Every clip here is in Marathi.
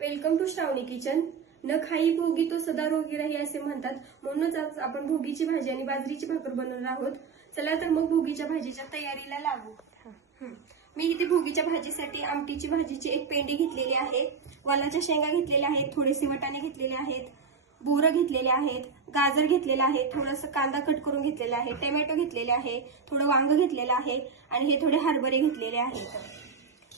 Welcome to Shravani kitchen. न खाई भोगी तो सदा रोगी राही असे म्हणतात, म्हणूनच आज आपण भोगीची भाजी आणि बाजरीची भाकर बनवणार आहोत. चला तर मग भोगीच्या भाजीच्या तयारीला लागू. मी इथे भोगीच्या भाजीसाठी आमटीची भाजीची एक पेंडी घेतलेली आहे, वालाच्या शेंगा घेतलेल्या आहेत, थोडेसे वाटाणे घेतलेले आहेत, बोरं घेतलेले आहेत, गाजर घेतलेलं आहे, थोडंसं कांदा कट करून घेतलेला आहे, टोमॅटो घेतलेले आहे, थोडं वांग घेतलेलं आहे आणि हे थोडे हरभरे घेतलेले आहेत.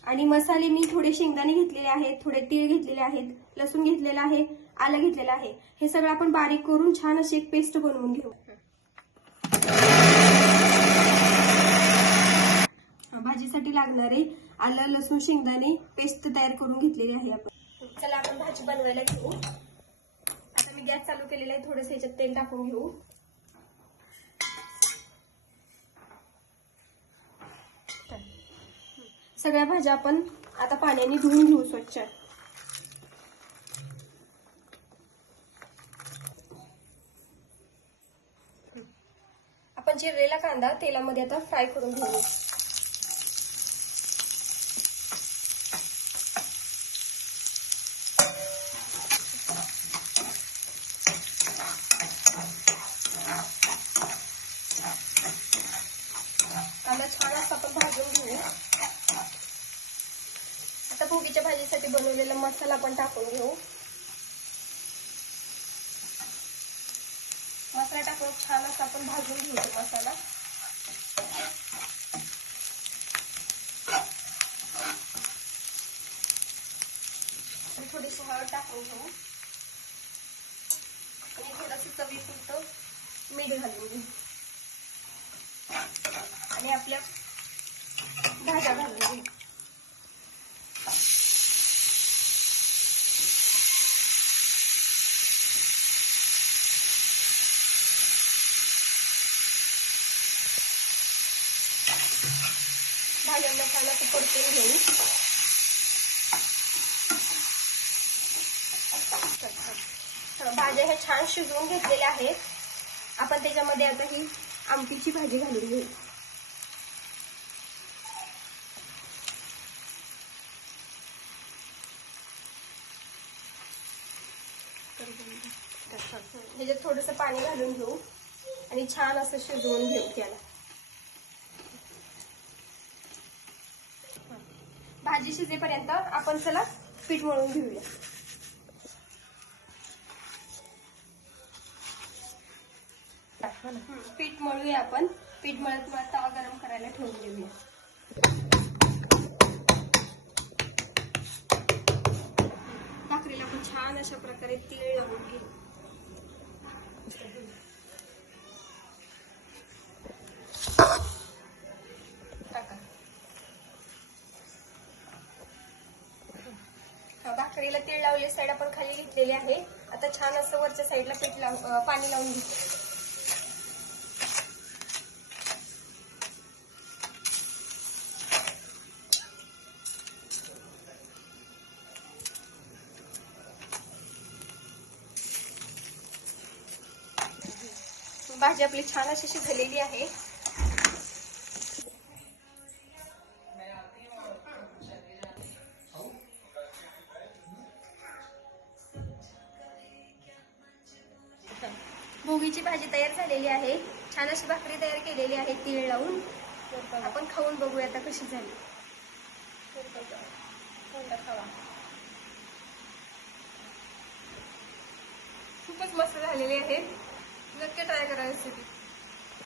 आणि मसाले मी थोडे शेंगदाणे घेतलेले आहेत, थोडे तीळ घेतलेले आहेत, लसूण घेतलेला आहे, आलं घेतलेलं आहे. हे सगळं आपण बारीक करून छान अशी एक पेस्ट बनवून घेऊ. भाजीसाठी लागणारे आलं लसूण शेंगदाणे पेस्ट तयार करून घेतलेली आहे आपण. चला आपण भाजी बनवायला घेऊ. आता मी गॅस चालू केलेला आहे, थोडंसं याच्यात तेल टाकून घेऊ. सगळ्या भाज्या आपण आता पाण्याने धुवून घेऊ स्वच्छ. आपण चिरलेला कांदा तेलामध्ये आता फ्राय करून घेऊ. कांदा छान असा आपण भाजून घेऊ. आता भोगीच्या भाजीसाठी बनवलेला मसाला आपण टाकून घेऊ. मसाला टाकून छान असा आपण भाजून घेऊ मसाला. थोडीशी हळद टाकून घेऊ आणि थोडंसं चवीपुरतं मीठ घालून घेऊ आणि आपल्या भाज्या घालून घेऊ. भाज्यांना छान असं परतून घेऊ. भाज्या ह्या छान शिजवून घेतलेल्या आहेत. आपण त्याच्यामध्ये आता ही आमटीची भाजी घालून घेऊ. ह्याच्यात थोडंसं पाणी घालून घेऊ आणि छान असं शिजवून घेऊ त्याला. भाजी शिजेपर्यंत आपण चला पीठ मळून घेऊया. पीठ मळूया आपण. पीठ मळत तवा गरम करायला ठेवून देऊया. भाकरीला आपण छान अशा प्रकारे तीळ लावून घेऊ. भाकरीला तीळ लावले साईड आपण खाली घेतलेली आहे. आता छान असं वरच्या साईडला पाणी लावून घेऊ. भाजी आपली छान अशी शिजलेली आहे. भोगीची भाजी तयार झालेली आहे. छान अशी भाकरी तयार केलेली आहे तीळ लावून. आपण खाऊन बघूया आता कशी झाली. खूपच मस्त झालेली आहे. नक्की ट्राय करा रेसिपी.